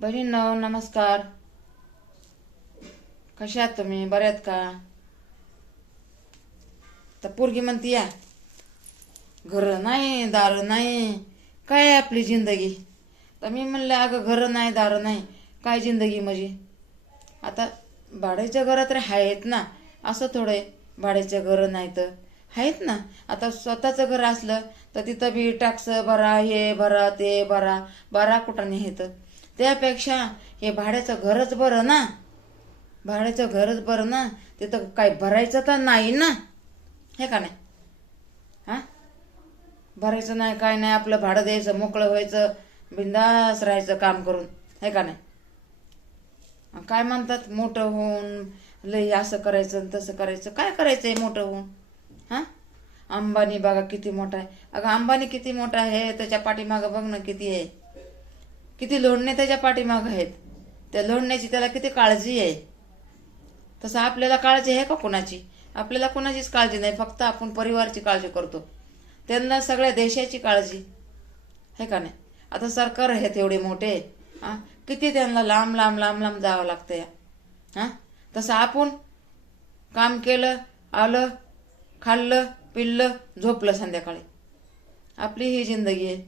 बहिणींनो नमस्कार. कशा आहात तुम्ही? बऱ्या आहेत का? तर पोरगी म्हणती या घर नाही दार नाही, काय आहे आपली जिंदगी. तर मी म्हणलं अगं घर नाही दार नाही, काय जिंदगी म्हणजे. आता भाड्याच्या घरात तर आहेत ना, असं थोडं आहे भाड्याच्या घरं नाही तर आहेत ना. आता स्वतःचं घर असलं तर तिथं बी टॅक्स भरा, हे भरा ते भरा, भरा कुठं नाही येतं. त्यापेक्षा हे भाड्याचं घरच बरं ना. भाड्याचं घरच बरं ना. तिथं काय भरायचं तर नाही ना, हे का नाही. हा, भरायचं नाही काय नाही, आपलं भाडं द्यायचं, मोकळं व्हायचं, बिंदास राहायचं काम करून, हे का नाही. काय म्हणतात मोठं होऊन लई असं करायचं आणि तसं करायचं. काय करायचंय मोठं होऊन? हा, अंबानी बघा किती मोठा आहे. अगं अंबानी किती मोठा आहे, त्याच्या पाठीमागं बघ ना किती आहे, किती लोडणे त्याच्या पाठीमागं आहेत. त्या लोडण्याची त्याला किती काळजी आहे. तसं आपल्याला काळजी आहे का कोणाची? आपल्याला कोणाचीच काळजी नाही, फक्त आपण परिवारची काळजी करतो. त्यांना सगळ्या देशाची काळजी, हे का नाही. आता सरकार आहेत एवढे मोठे, हा, किती त्यांना लांब लांब लांब लांब जावं लागतं या. हा, तसं आपण काम केलं, आलं, खाल्लं, पिल्लं, झोपलं संध्याकाळी. आपली ही जिंदगी आहे.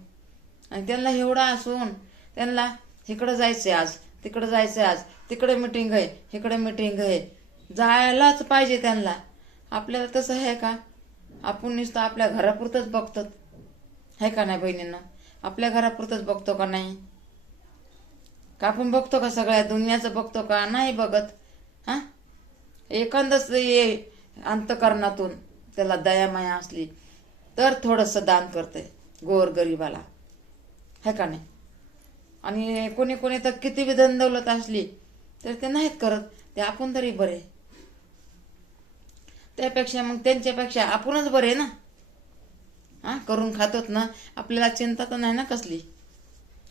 आणि त्यांना एवढा असून त्यांना इकडं जायचंय आज, तिकडं जायचंय आज, तिकडे मिटिंग आहे, इकडे मिटिंग आहे, जायलाच पाहिजे त्यांना. आपल्याला तसं आहे का? आपण नुसतं आपल्या घरापुरतंच बघतो, है का नाही बहिणींना. आपल्या घरापुरतंच बघतो का नाही? का आपण बघतो का सगळ्या दुनियाचं बघतो का? नाही बघत. हा, एखादंच ये अंतकरणातून त्याला दयामाया असली तर थोडंसं दान करते गोर गरीबाला, है का नाही. आणि कोणी कोणी तर किती बी दौलत असली तर ते नाहीत करत. ते आपण तरी बरे, त्यापेक्षा मग त्यांच्यापेक्षा आपणच बरे ना. हा, करून खातोत ना, आपल्याला चिंता तर नाही ना कसली.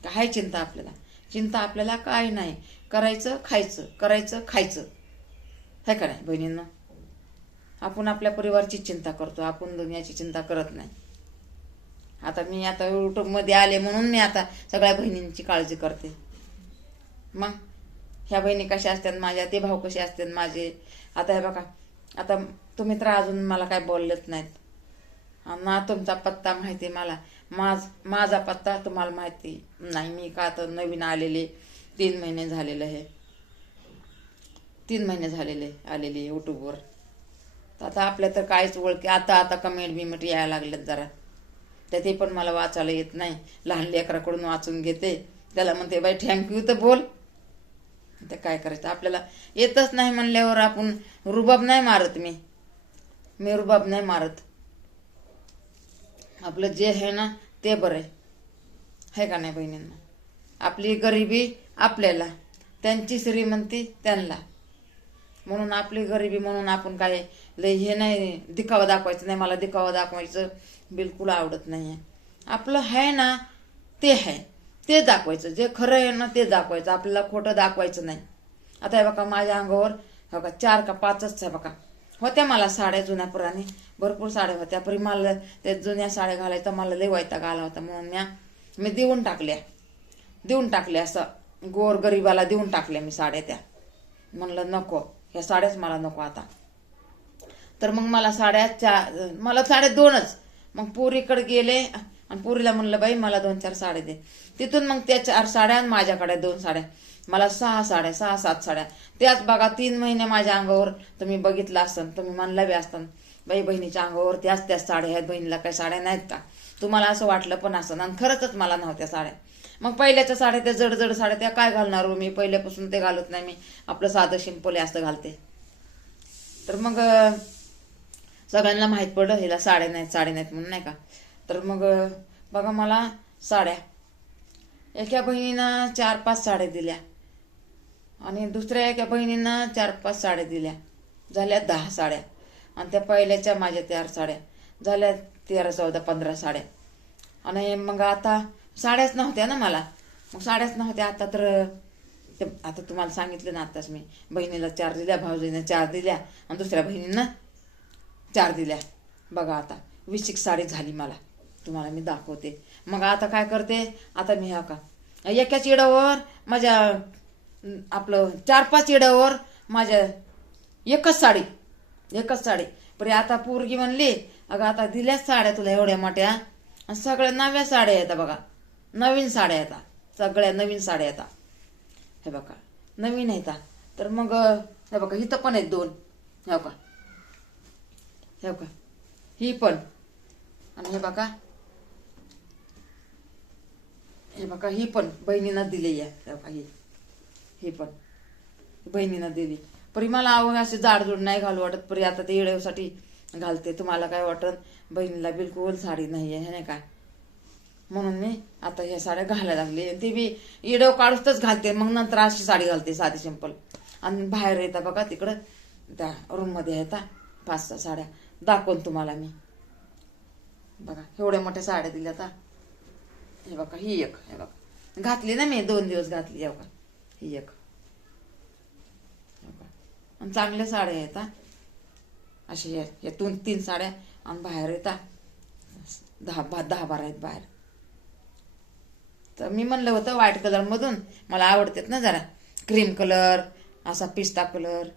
काय चिंता आपल्याला? चिंता आपल्याला काय नाही, करायचं खायचं, करायचं खायचं, है का नाही बहिणींना. आपण आपल्या परिवारची चिंता करतो, आपण दुनियाची चिंता करत नाही. आता मी आता यूट्यूबमध्ये आले म्हणून मी आता सगळ्या बहिणींची काळजी करते. मग ह्या बहिणी कशा असतात माझ्या, ते भाऊ कसे असतात माझे. आता हे बघा, आता तुम्ही तर अजून मला काय बोललेच नाहीत ना. तुमचा पत्ता माहिती मला, माझा पत्ता तुम्हाला माहिती नाही. मी का तर नवीन आलेले, 3 महिने झालेलं आहे, 3 महिने झालेले आलेले यूट्यूबवर. तर आता आपल्या तर काहीच ओळखी, आता कमेंट बिमेंट यायला लागलेत जरा, तर ते पण मला वाचायला येत नाही. लहान लेकराकडून वाचून घेते, त्याला म्हणते बाई थँक्यू तर बोल. ते काय करायचं, आपल्याला येतच नाही म्हणल्यावर आपण रुबाब नाही मारत. मी रुबाब नाही मारत. आपलं जे आहे ना ते बरं आहे का नाही बहिणींना. आपली गरिबी आपल्याला, त्यांची श्रीमंती त्यांना. म्हणून आपली गरिबी म्हणून आपण काय लय हे नाही, दिखावा दाखवायचं नाही. मला दिखावा दाखवायचं बिलकुल आवडत नाही आहे. आपलं आहे ना ते आहे ते दाखवायचं, जे खरं आहे ना ते दाखवायचं, आपल्याला खोटं दाखवायचं नाही. आता हे बघा माझ्या अंगावर बघा 4 का 5च आहे बघा. होत्या मला साड्या जुन्या पुराणी, भरपूर साड्या होत्या, पण मला त्या जुन्या साड्या घालायचा मला लय वैताग आला होता. म्हणून मी देऊन टाकल्या असं गोर गरीबाला देऊन टाकल्या मी साड्या. त्या म्हणलं नको, ह्या साड्याच मला नको आता. तर मग मला साड्या 2च. मग पोरीकडे गेले आणि पोरीला म्हणलं बाई मला 2-4 साड्या दे. तिथून मग त्या 4 साड्या, माझ्याकडे 2 साड्या, मला 6 साड्या, 6-7 साड्या. त्याच बघा 3 महिने माझ्या अंगावर. तुम्ही बघितलं असतं, तुम्ही म्हणला बी असतं बाई बहिणीच्या अंगावर त्याच साड्या आहेत, बहिणीला काही साड्या नाहीत का. तुम्हाला असं वाटलं पण असं, आणि खरंच मला नव्हत्या साड्या. मग पहिल्याच्या साड्या त्या जड साड्या, त्या काय घालणार हो मी. पहिल्यापासून ते घालत नाही मी, आपलं साधं सिंपल असं घालते. तर मग सगळ्यांना माहीत पडलं हिला साड्या नाहीत म्हणून, नाही का. तर मग बघा मला साड्या, एका बहिणीनं 4-5 साड्या दिल्या आणि दुसऱ्या एका बहिणीनं 4-5 साड्या दिल्या, झाल्या 10 साड्या. आणि त्या पहिल्याच्या माझ्या 4 साड्या झाल्या 13-14-15 साड्या. आणि मग आता साड्याच नव्हत्या ना मला, मग साड्याच नव्हत्या. आता तर आता तुम्हाला सांगितलं ना आताच, मी बहिणीला 4 दिल्या, भाऊजीनं 4 दिल्या आणि दुसऱ्या बहिणीनं 4 दिल्या. बघा आता 20 साडी झाली मला, तुम्हाला मी दाखवते. मग आता काय करते, आता मी हा का एकाच इडावर माझ्या आपलं 4-5 इडावर माझ्या एकच साडी. पण आता पोरगी म्हणली, अगं आता दिल्याच साड्या तुला एवढ्या मोठ्या, आणि सगळ्या नव्या साड्या येतात बघा, नवीन साड्या येतात, सगळ्या नवीन साड्या येतात. हे बघा नवीन येतात. तर मग हे बघा इथं पण आहेत 2. हे बघा ही पण, आणि हे बघा ही पण बहिणीनं दिली आहे. हे बघा ही पण बहिणीनं दिली. परी मला असे जाडजूड नाही घालू वाटत, परी आता ते येडवसाठी घालते. तुम्हाला काय वाटत, बहिणीला बिलकुल साडी नाही आहे, हे नाही काय, म्हणून मी आता ह्या साड्या घालायला लागली. ते बी येडव काढूतच घालते, मग नंतर अशी साडी घालते साधी सिंपल. आणि बाहेर येतात बघा तिकडं त्या रूममध्ये येतात 5-6 साड्या, दाखवून तुम्हाला मी. बघा एवढ्या मोठ्या साड्या दिल्या आता. हे बघा ही एक, हे बघा घातली ना मी 2 दिवस घातली. हे बघा ही एक, आणि चांगल्या साड्या येतात अशी. या 2-3 साड्या, आणि बाहेर येतात 10-12 आहेत बाहेर. तर मी म्हणलं होतं व्हाईट कलर मधून मला आवडतात ना जरा, क्रीम कलर, असा पिस्ता कलर,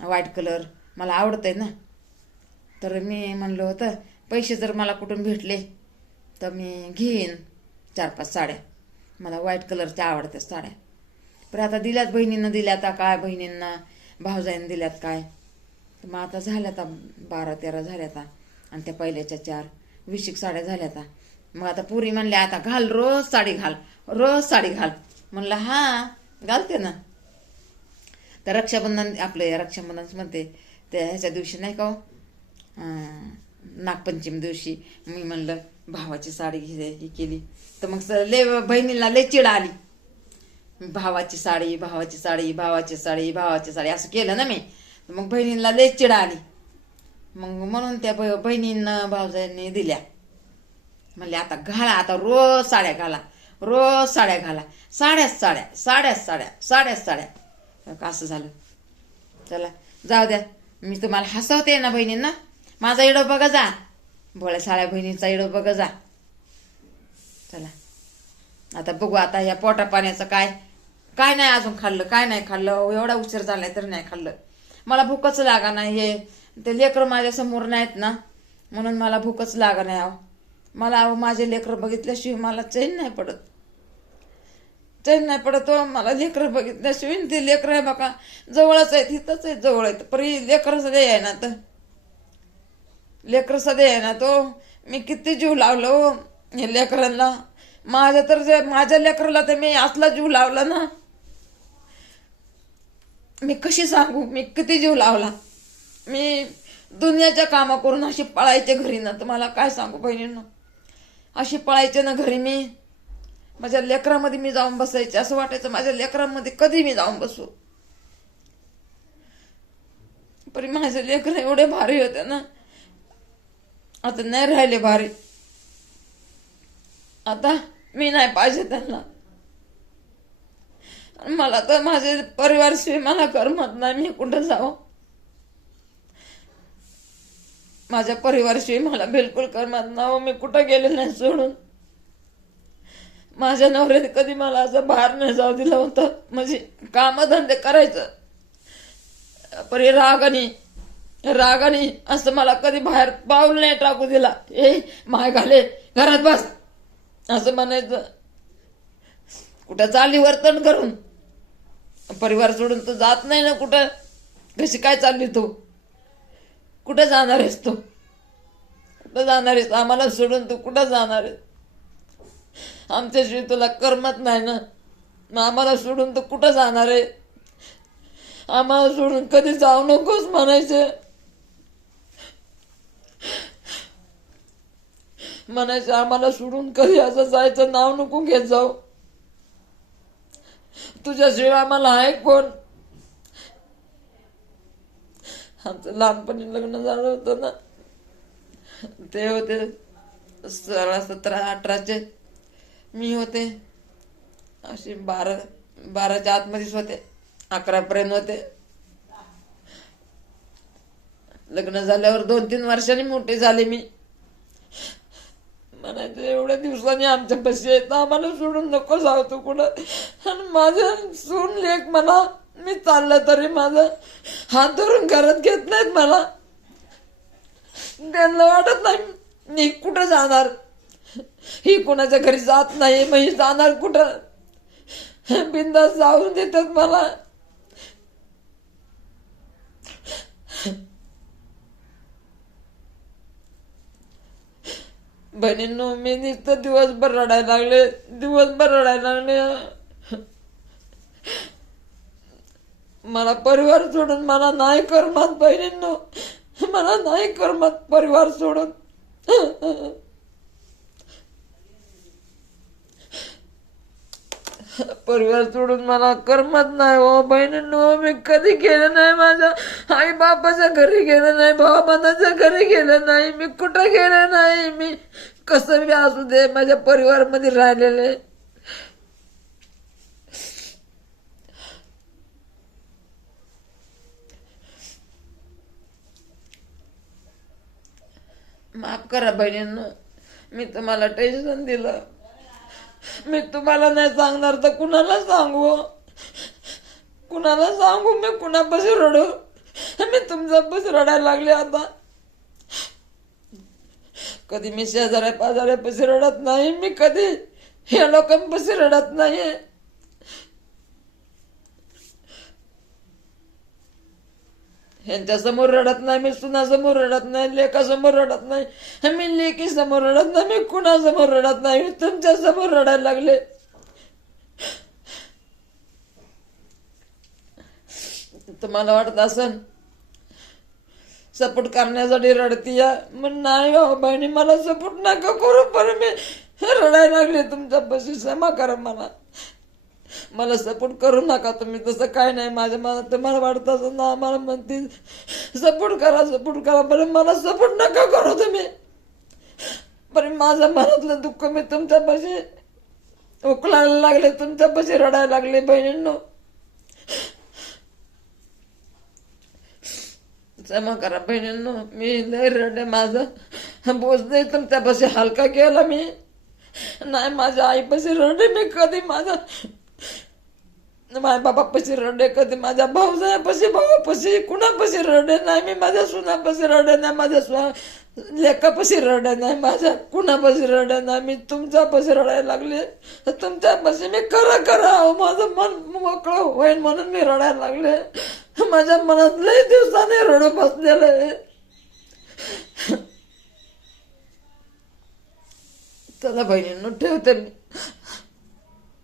व्हाईट कलर मला आवडतंय ना. तर मी म्हणलं होतं पैसे जर मला कुठून भेटले तर मी घेईन 4-5 साड्या. मला व्हाईट कलरच्या आवडतात साड्या. पण आता दिल्यात बहिणीनं, दिल्या आता काय बहिणींना भाऊजाईनं दिल्यात काय. तर मग आता झाल्या आता 12-13 झाल्या आता, आणि त्या पहिल्याच्या 4 20 साड्या झाल्या आता. मग आता पुरी म्हणल्या आता घाल, रोज साडी घाल. म्हणलं हा घालते ना. तर रक्षाबंधन म्हणते त्या ह्याच्या दिवशी नाही का, नागपंचमी दिवशी मी म्हणलं भावाची साडी ही केली. तर मग बहिणीला लय चिड आली, भावाची साडी असं केलं ना मी. मग बहिणीला लय चिड आली. मग म्हणून त्या बहिणींना भावजाईंनी दिल्या. म्हणले आता घाला, आता रोज साड्या घाला, साड्याच साड्या. असं झालं. चला जाऊ द्या, मी तुम्हाला हसवते ना बहिणींना. माझा इडो बघा जा, भोळ्या साड्या बहिणीचा इडो बघा जा. चला आता बघू, आता या पोटा पाण्याचं काय नाही अजून खाल्लं, काय नाही खाल्लं. एवढा उशीर झालाय तर नाही खाल्लं. मला भूकच लागा नाही. हे ते लेकरं माझ्या समोर नाहीत ना, म्हणून मला भूकच लागा नाही. मला माझे लेकरं बघितल्याशिवाय मला चैन नाही पडत. मला लेकरं बघितल्याशिवाय. ते लेकरं आहे बघा जवळच आहेत, इथंच आहेत, जवळ आहेत. परी लेकरं सध्या आहे ना, तर लेकरं सध्या आहे ना. तो मी किती जीव लावलो हे लेकरांना. माझ्या लेकराला तर मी असला जीव लावला ना, मी कशी सांगू मी किती जीव लावला. मी दुनियाच्या कामा करून अशी पळायचे घरी ना, तर मला काय सांगू बहिणींना. अशी पळायचे ना घरी मी. माझ्या लेकरामध्ये मी जाऊन बसायचे. असं वाटायचं माझ्या लेकरांमध्ये कधी मी जाऊन बसू. पण माझे लेकर एवढे भारी होते ना, आता नाही राहिले भारी. आता मी नाही पाहिजे त्यांना. मला तर माझे परिवारशिवाय मला करमत नाही. मी कुठं जाऊ, माझ्या परिवारशिवाय मला बिलकुल करमत नाही. मी कुठं गेले नाही सोडून. माझ्या नवऱ्याने कधी मला असं बाहेर नाही जाऊ दिलं होतं. म्हणजे कामधंदे करायचं, परी रागाने असं मला कधी बाहेर पाऊल नाही टाकू दिला. माय घाले घरात बस असं म्हणायचं. कुठं चालली वर्तन करून, परिवार सोडून तू जात नाही ना कुठं. कशी काय चालली तू, कुठं जाणार आहेस तू, कुठं जाणार आहेस आम्हाला सोडून, तू कुठं जाणार आहेस. आमच्याशिवाय तुला करमत नाही ना, मग आम्हाला सोडून तू कुठं जाणार आहे. आम्हाला सोडून कधी जाऊ नकोस म्हणायचं. आम्हाला सोडून कधी असं जायचं नाव नको घेत जाऊ. तुझ्याशिवाय आम्हाला आहे कोण. आमचं लहानपणी लग्न झालं होतं ना, ते होते 16-17-18चे. मी होते अशी 12च्या आतमध्येच होते, 11पर्यंत होते. लग्न झाल्यावर 2-3 वर्षांनी मोठे झाले मी. म्हणायचं एवढ्या दिवसांनी आमच्या पैसे येत आम्हाला सोडून नको जाऊ तू कुठं. आणि माझं सून लेक मला मी चाललं तरी माझं हात धरून घरात घेत नाहीत मला. त्यांना वाटत नाही मी कुठं जाणार, ही कोणाच्या घरी जात नाही मग ही जाणार कुठं. बिंदास जाऊन देतात मला. बहिणींनो मी नुसतं दिवसभर रडायला लागले. मला परिवार सोडून मला नाही करमत बहिणींनो, मला नाही करमत परिवार सोडून. परिवार सोडून मला करमत नाही हो बहिणींनो. मी कधी गेलं नाही, माझ्या आई बापाच्या घरी गेलं नाही, भावा बंधाच्या घरी गेलं नाही, मी कुठं गेलं नाही. मी कसं बी असू दे माझ्या परिवारामध्ये राहिलेले. माफ करा बहिणींनो, मी तुम्हाला टेन्शन दिलं. मी तुम्हाला नाही सांगणार तर कुणाला सांगू, कुणाला सांगू, मी कुणापाशी रडू. मी तुमच्यापाशी रडायला लागले आता. कधी मी शेजाऱ्या पाजाऱ्यापाशी रडत नाही, मी कधी या लोकांपाशी रडत नाही. ह्यांच्या समोर रडत नाही, मी सुनासमोर रडत नाही, लेकासमोर रडत नाही, मी लेकी समोर रडत नाही, मी कुणासमोर रडत नाही, मी तुमच्या समोर रडायला लागले. तुम्हाला वाटत असन सपोर्ट करण्यासाठी रडती या, मग नाही हो बहिणी, मला सपोर्ट नका करू, पण मी रडायला लागले तुमच्यापाशी. क्षमा करा मला सपोर्ट करू नका तुम्ही, तसं काय नाही माझ्या मनात. तुम्हाला वाटत असं ना मला म्हणते सपोर्ट करा, पण मला सपोर्ट नका करू तुम्ही. पण माझ्या मनातलं दुःख मी तुमच्यापाशी उकलायला लागले, तुमच्यापाशी रडायला लागले बहिणींनो. क्षमा करा बहिणींनो, मी लय रडे, माझं बोज नाही तुमच्यापाशी हलका केला मी. नाही माझ्या आईपाशी रडे मी कधी, माझ्या बापापाशी रडे कधी, माझ्या भावापाशी कुणापाशी रडे नाही मी, माझ्या सुनापाशी रडे नाही, माझ्या लेकापाशी रडे नाही, माझ्या कुणापाशी रडे नाही. मी तुमच्यापाशी रडायला लागले, तुमच्यापाशी मी करा माझं मन मोकळं होईल म्हणून मी रडायला लागले. माझ्या मनात लय दिवसाने रडू बसलेलं आहे. चला बहिणींनो ठेवते मी.